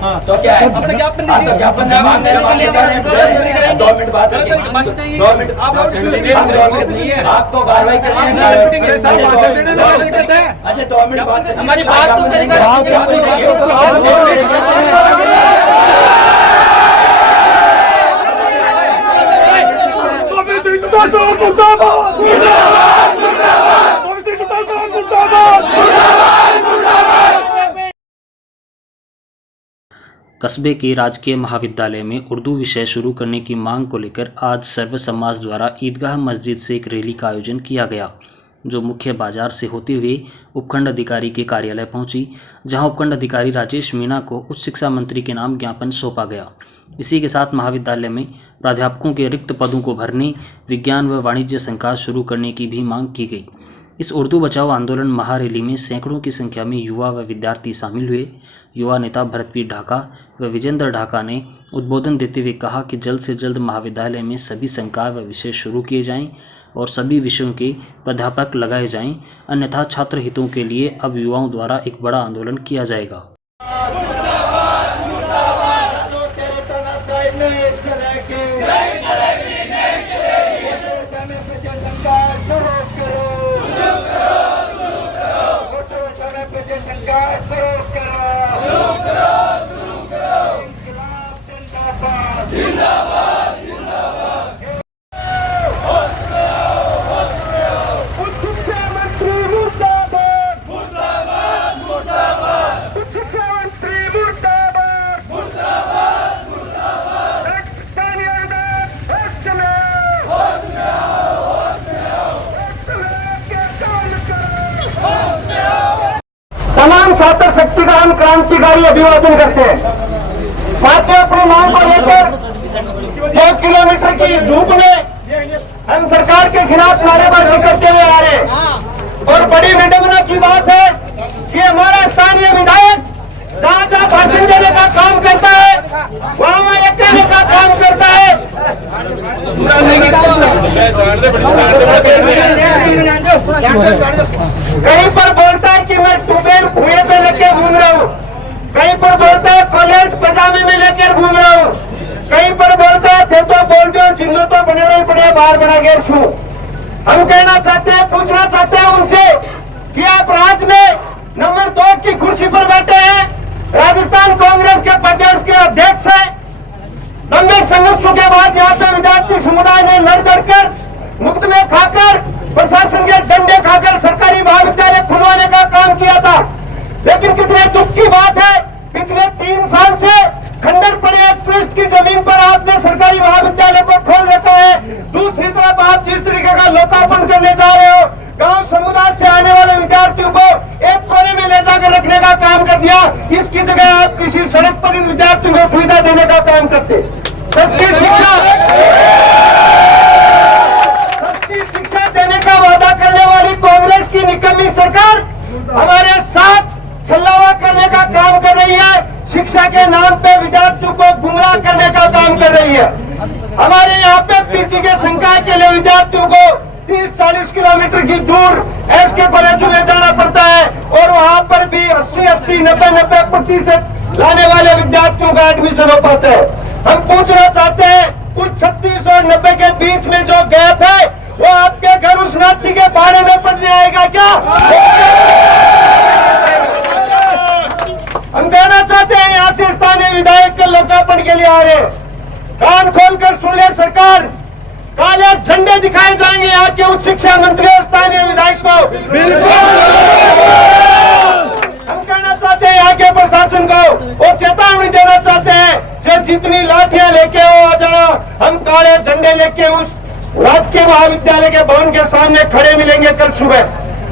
तो क्या है? तो ज्ञापन जब हम 2 मिनट बात रखें, 2 मिनट आपको कार्रवाई करनी है। अच्छा 2 मिनट बात हमारी कस्बे के राजकीय महाविद्यालय में उर्दू विषय शुरू करने की मांग को लेकर आज सर्व समाज द्वारा ईदगाह मस्जिद से एक रैली का आयोजन किया गया, जो मुख्य बाजार से होते हुए उपखंड अधिकारी के कार्यालय पहुंची, जहां उपखंड अधिकारी राजेश मीणा को उच्च शिक्षा मंत्री के नाम ज्ञापन सौंपा गया। इसी के साथ महाविद्यालय में प्राध्यापकों के रिक्त पदों को भरने, विज्ञान व वाणिज्य संकाय शुरू करने की भी मांग की गई। इस उर्दू बचाओ आंदोलन महारैली में सैकड़ों की संख्या में युवा व विद्यार्थी शामिल हुए। युवा नेता भरतवीर ढाका व विजेंद्र ढाका ने उद्बोधन देते हुए कहा कि जल्द से जल्द महाविद्यालय में सभी संकाय व विषय शुरू किए जाएं और सभी विषयों के प्राध्यापक लगाए जाएं, अन्यथा छात्र हितों के लिए अब युवाओं द्वारा एक बड़ा आंदोलन किया जाएगा। तमाम छात्र शक्ति का हम क्रांतिकारी अभिवादन करते हैं। साथियों, अपनी मांग को लेकर 2 किलोमीटर की धूप में हम सरकार के खिलाफ नारेबाजी करते हुए आ रहे हैं और बड़ी विडंबना की बात है कि हमारा स्थानीय विधायक जहाँ जहाँ भाषण देने का काम करता है वहाँ एक कहने का काम करता है। कहीं पर बोलता है कि मैं ट्यूबवेल कुएं पे लेके घूम रहा हूँ, कहीं पर बोलता है कॉलेज पजामे में लेकर घूम रहा हूँ, कहीं पर बोलता है थे तो बोल दो जिन्हों तो बने ही पड़े बाहर बना गया छू। हम कहना चाहते हैं, पूछना चाहते हैं उनसे कि आप राज्य में नंबर 2 की कुर्सी पर बैठे हैं, राजस्थान कांग्रेस के प्रदेश के अध्यक्ष हैं। लंबे संघर्षों के बाद यहाँ पे विद्यार्थी समुदाय ने लड़ कर मुफ्त में खाकर प्रशासन के डंडे खाकर सरकारी महाविद्यालय खुलवाने का काम किया था। लेकिन कितने दुख की बात है, पिछले 3 साल से खंडर पड़े ट्रस्ट की जमीन पर आपने सरकारी महाविद्यालय को खोल रखा है। दूसरी तरफ आप जिस तरीके का लोकार्पण करने जा रहे हो, गांव समुदाय से आने वाले विद्यार्थियों को एक कोने में ले जाकर रखने का काम कर दिया। इसकी जगह आप किसी सड़क पर इन विद्यार्थियों को सुविधा देने का काम करते। सस्ती शिक्षा देने का वादा करने वाली कांग्रेस की निकम्मी सरकार हमारे साथ छलावा करने का काम कर रही है। शिक्षा के नाम पे विद्यार्थियों को गुमराह करने का काम कर रही है। हमारे यहाँ पे पीजी के संकाय के लिए विद्यार्थियों को 30-40 किलोमीटर की दूर एसके कॉलेज में जाना पड़ता है और वहाँ पर भी 80-80, 90-90% लाने वाले विद्यार्थियों का एडमिशन हो पाता है। हम पूछना चाहते हैं, उस 36 और 90 के बीच में जो गैप है वो आपके घर उस नाती के बारे में पढ़ने आएगा क्या? हम कहना चाहते हैं, यहाँ से स्थानीय विधायक के लोकार्पण के लिए आ रहे, कान खोलकर सुन ले सरकार। काले झंडे दिखाए जाएंगे यहाँ के उच्च शिक्षा मंत्री और स्थानीय विधायक को। हम कहना चाहते हैं यहाँ के प्रशासन को और चेतावनी देना चाहते हैं, जो जितनी लाठियां लेके हो आ जाना, हम काले झंडे लेके उस राजकीय महाविद्यालय के भवन के सामने खड़े मिलेंगे कल सुबह।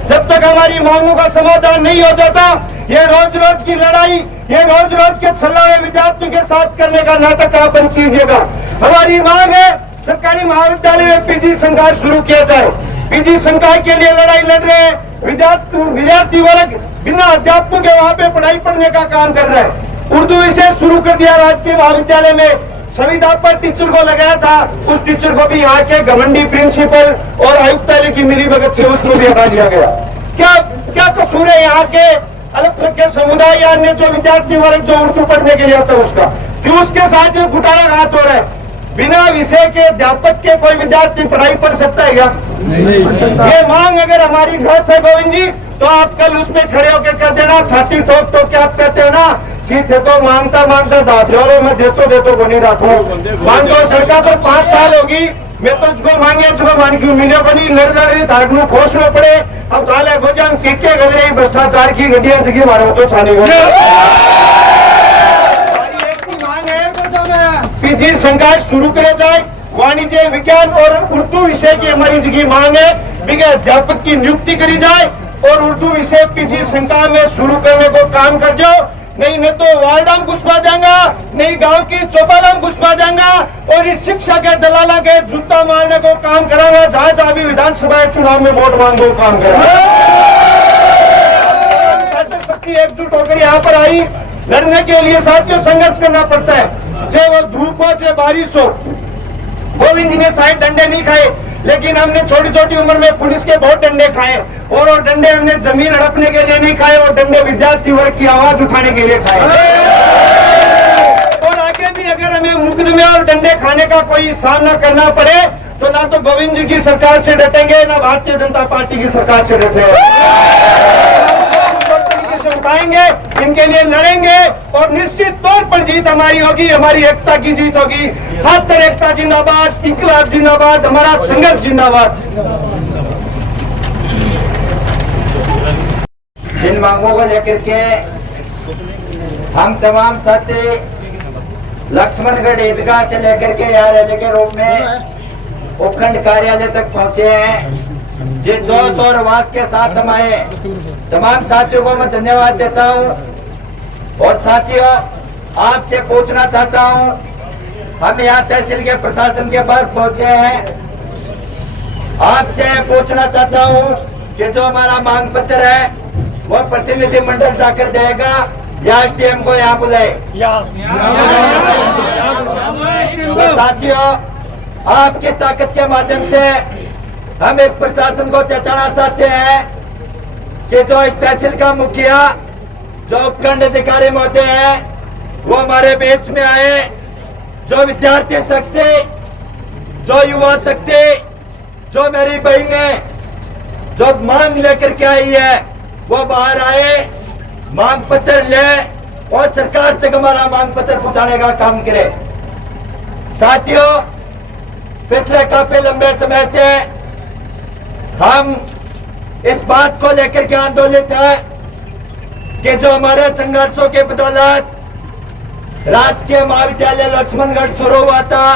जब तक हमारी मांगों का समाधान नहीं हो जाता, ये रोज रोज की लड़ाई, ये रोज रोज के छलावे विद्यार्थियों के साथ करने का नाटक आप बंद कीजिएगा। हमारी मांग है सरकारी महाविद्यालय में पीजी संकाय शुरू किया जाए। पीजी संकाय के लिए लड़ाई लड़ रहे हैं विद्यार्थी वर्ग, बिना अध्यापकों के वहाँ पे पढ़ाई पढ़ने का काम कर रहे हैं। उर्दू विषय शुरू कर दिया राजकीय महाविद्यालय में, संविदा पर टीचर को लगाया था, उस टीचर को भी यहाँ के घमंडी प्रिंसिपल और आयुक्तालय की मिलीभगत से उसको भी हटा दिया गया। क्या क्या कसूर है यहाँ के अल्पसंख्यक समुदाय या अन्य जो विद्यार्थी वर्ग जो उर्दू पढ़ने के लिए आता है उसका, क्यों उसके साथ ये घोटाला हाथ हो रहा है? बिना विषय के अध्यापक के कोई विद्यार्थी पढ़ाई पढ़ सकता है क्या? नहीं। ये मांग अगर हमारी गलत है गोविंद जी, तो आप कल उसमें खड़े होकर कह देना, छाती ठोक ठोक के आप कहते हो ना कि थे तो मांगता मांगता दाठोरो मैं देतो बनी दाठो मांगो सरकार पर 5 साल होगी, मैं तो जो मांगे जो मांगी मिले बनी लड़ लड़ धाड़ू खोसना पड़े। अब काले गोजाम के गदरे भ्रष्टाचार की गड्डियां जगह मारो तो छाने को पीजी संकाय शुरू करे जाए। वाणिज्य विज्ञान और उर्दू विषय की हमारी जगह मांग है, बिगैर अध्यापक की नियुक्ति करी जाए और उर्दू विषय पीजी संकाय में शुरू करने को काम कर जाओ। नहीं तो वार्डाम घुसपा जाएगा, नहीं गांव की चौपालाम घुसपा जाएगा और इस शिक्षा के दलाला के जूता मारने को काम करागा। जहां जहां भी विधानसभा चुनाव में वोट मांगने को काम करेगा। शक्ति एकजुट होकर यहाँ पर आई, लड़ने के लिए साथियों संघर्ष करना पड़ता है, चाहे वो धूप हो चाहे बारिश हो। गोविंद जी ने शायद डंडे नहीं खाए, लेकिन हमने छोटी छोटी उम्र में पुलिस के बहुत डंडे खाए और वो डंडे हमने जमीन हड़पने के लिए नहीं खाए, वो डंडे विद्यार्थी वर्ग की आवाज उठाने के लिए खाए। और आगे भी अगर हमें मुकदमे और डंडे खाने का कोई सामना करना पड़े तो ना तो गोविंद जी की सरकार से डटेंगे, ना भारतीय जनता पार्टी की सरकार से डटेंगे। उठाएंगे, इनके लिए लड़ेंगे और निश्चित तौर पर जीत हमारी होगी, हमारी एकता की जीत होगी। छात्र एकता जिंदाबाद, इंकलाब जिंदाबाद, हमारा संघर्ष जिंदाबाद। जिन मांगों को लेकर के हम तमाम साथी लक्ष्मणगढ़ ईदगाह से लेकर के यहाँ रैली के रूप में उपखंड कार्यालय तक पहुँचे हैं। जिस जोश और आवाज के साथ हम आए, तमाम साथियों को मैं धन्यवाद देता हूं। और साथियों, आपसे पूछना चाहता हूं, हम यहाँ तहसील के प्रशासन के पास पहुंचे हैं, आपसे पूछना चाहता हूं कि जो हमारा मांग पत्र है वो प्रतिनिधि मंडल जाकर देगा या एसडीएम को यहाँ बुलाए। तो साथियों, आपकी ताकत के माध्यम से हम इस प्रशासन को चेताना चाहते हैं कि जो इस तहसील का मुखिया, जो उपखंड अधिकारी महोदय हैं, वो हमारे बीच में आए। जो विद्यार्थी शक्ति, जो युवा शक्ति, जो मेरी बहनें जो मांग लेकर के आई है, वो बाहर आए, मांग पत्र ले और सरकार तक हमारा मांग पत्र पहुंचाने का काम करे। साथियों, पिछले काफी लंबे समय से हम इस बात को लेकर के आंदोलित है कि जो हमारे संघर्षों के बदौलत राजकीय महाविद्यालय लक्ष्मणगढ़ शुरू हुआ था,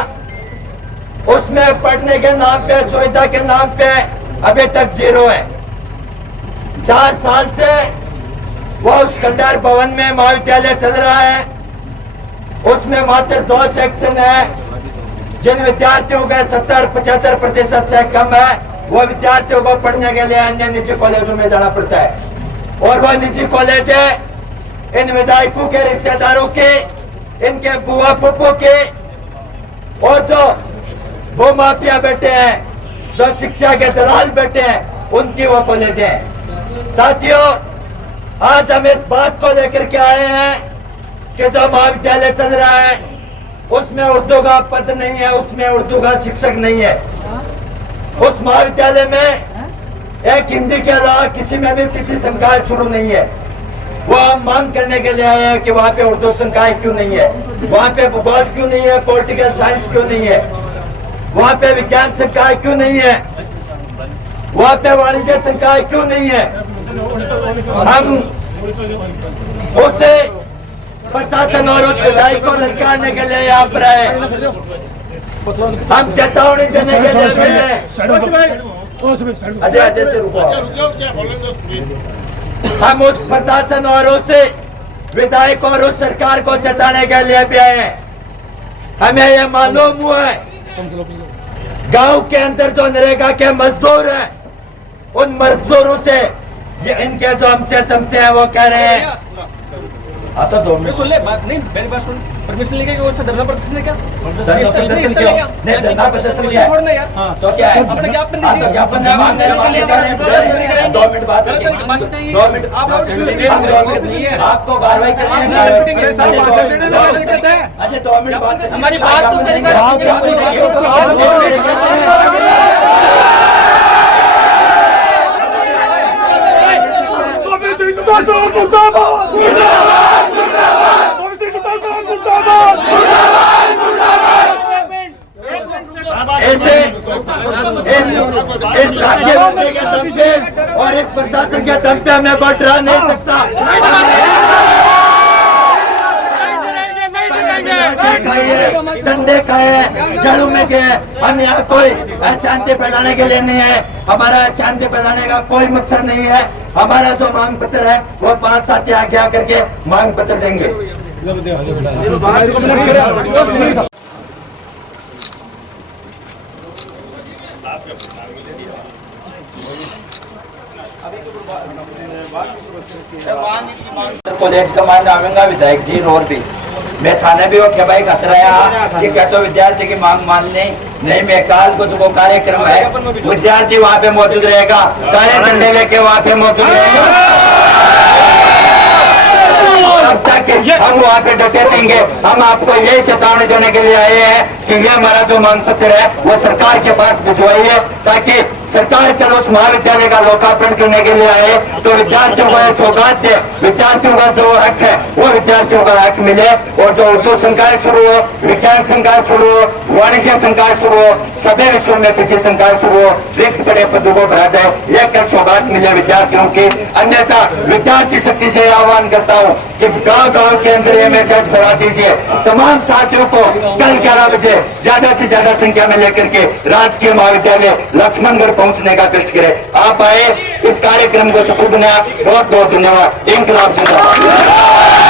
उसमें पढ़ने के नाम पे, सुविधा के नाम पे अभी तक 0 है। 4 साल से वो उस खंडार भवन में महाविद्यालय चल रहा है, उसमें मात्र 2 सेक्शन है। जिन विद्यार्थियों का 70-75% से कम है, वो विद्यार्थियों को पढ़ने के लिए अन्य निजी कॉलेजों में जाना पड़ता है। और वह निजी कॉलेज है इन विधायकों के रिश्तेदारों के, इनके बुआ पप्पो के, और जो वो माफिया बैठे हैं, जो शिक्षा के दलाल बैठे हैं, उनकी वो कॉलेज है। साथियों, आज हम इस बात को लेकर के आए हैं कि जो महाविद्यालय चल रहा है उसमें उर्दू का पद नहीं है, उसमें उर्दू का शिक्षक नहीं है। उस महाविद्यालय में एक हिंदी के अलावा किसी में भी किसी संकाय शुरू नहीं है। वो हम मांग करने के लिए आए हैं कि वहाँ पे उर्दू संकाय क्यों नहीं है, वहाँ पे भूगोल क्यों नहीं है, पॉलिटिकल साइंस क्यों नहीं है, वहाँ पे विज्ञान संकाय क्यों नहीं है, वहाँ पे वाणिज्य संकाय क्यों नहीं है। हम उसे प्रशासन और उस विधायक को ललकारने के लिए यहाँ पर आए, हम चेतावनी देने के लिए मिले। हम उस प्रशासन और उस विधायक और उस सरकार को चेताने के लिए भी आए हैं। हमें ये मालूम हुआ है गांव के अंदर जो नरेगा के मजदूर हैं, उन मजदूरों से ये इनके जो हमसे चमचे हैं वो कह रहे हैं हाँ तो 2 मिनट सुन ले बात, नहीं मेरी बात सुन। परमिशन लेके वो धरना प्रदर्शन है क्या? धरना प्रदर्शन क्यों? नहीं, धरना प्रदर्शन क्या है? छोड़ दे यार। तो क्या है? अपने ज्ञापन हाँ, तो ज्ञापन है, मांग रहे हैं, 2 मिनट बात रखिए। 2 मिनट आप हम 2 मिनट आपको कार्रवाई करनी है। अच्छा 2 मिनट बात हमारी बात तो इस राज्य के दम से और इस प्रशासन के दम पे हमें कोई डरा नहीं सकता। डंडे खाए, जड़ों में गए, हम यहाँ कोई अशांति फैलाने के लिए नहीं है। हमारा अशांति फैलाने का कोई मकसद नहीं है। हमारा जो मांग पत्र है वो 5 साथी आगे आकर के मांग पत्र देंगे। कॉलेज का मान आवेगा विधायक जी और भी मैं थाने भी होके भाई खतराया कि क्या तो विद्यार्थी की मांग मान नहीं मैं काल को जो कार्यक्रम है विद्यार्थी वहाँ पे मौजूद रहेगा, काले झंडे लेके वहाँ पे मौजूद रहेगा। तब तक हम वहाँ पे डटे रहेंगे। हम आपको यही चेतावनी देने के लिए आए हैं कि ये हमारा जो मांग पत्र है वो सरकार के पास भिजवाइए ताकि सरकार कल उस महाविद्यालय का लोकार्पण करने के लिए आए तो विद्यार्थियों को यह सौगात दे, विद्यार्थियों का जो हक है वो विद्यार्थियों का हक मिले और जो उर्दू संकाय शुरू हो, विज्ञान संकाय शुरू हो, वाणिज्य संकाय शुरू हो, सभी विषयों में पीछे संकाय शुरू हो, रिक्त पड़े पदों को भरा जाए, यह कल सौगात मिले विद्यार्थियों की। अन्यथा विद्यार्थी शक्ति से आह्वान करता हूँ कि गाँव के अंदर ये मैसेज बढ़ा दीजिए तमाम साथियों को कल 11 बजे ज्यादा से ज्यादा संख्या में लेकर के राजकीय महाविद्यालय लक्ष्मणगढ़ पहुंचने का कष्ट करें। आप आए, इस कार्यक्रम को सफल बनाया, बहुत बहुत धन्यवाद। इंकलाब जिंदाबाद।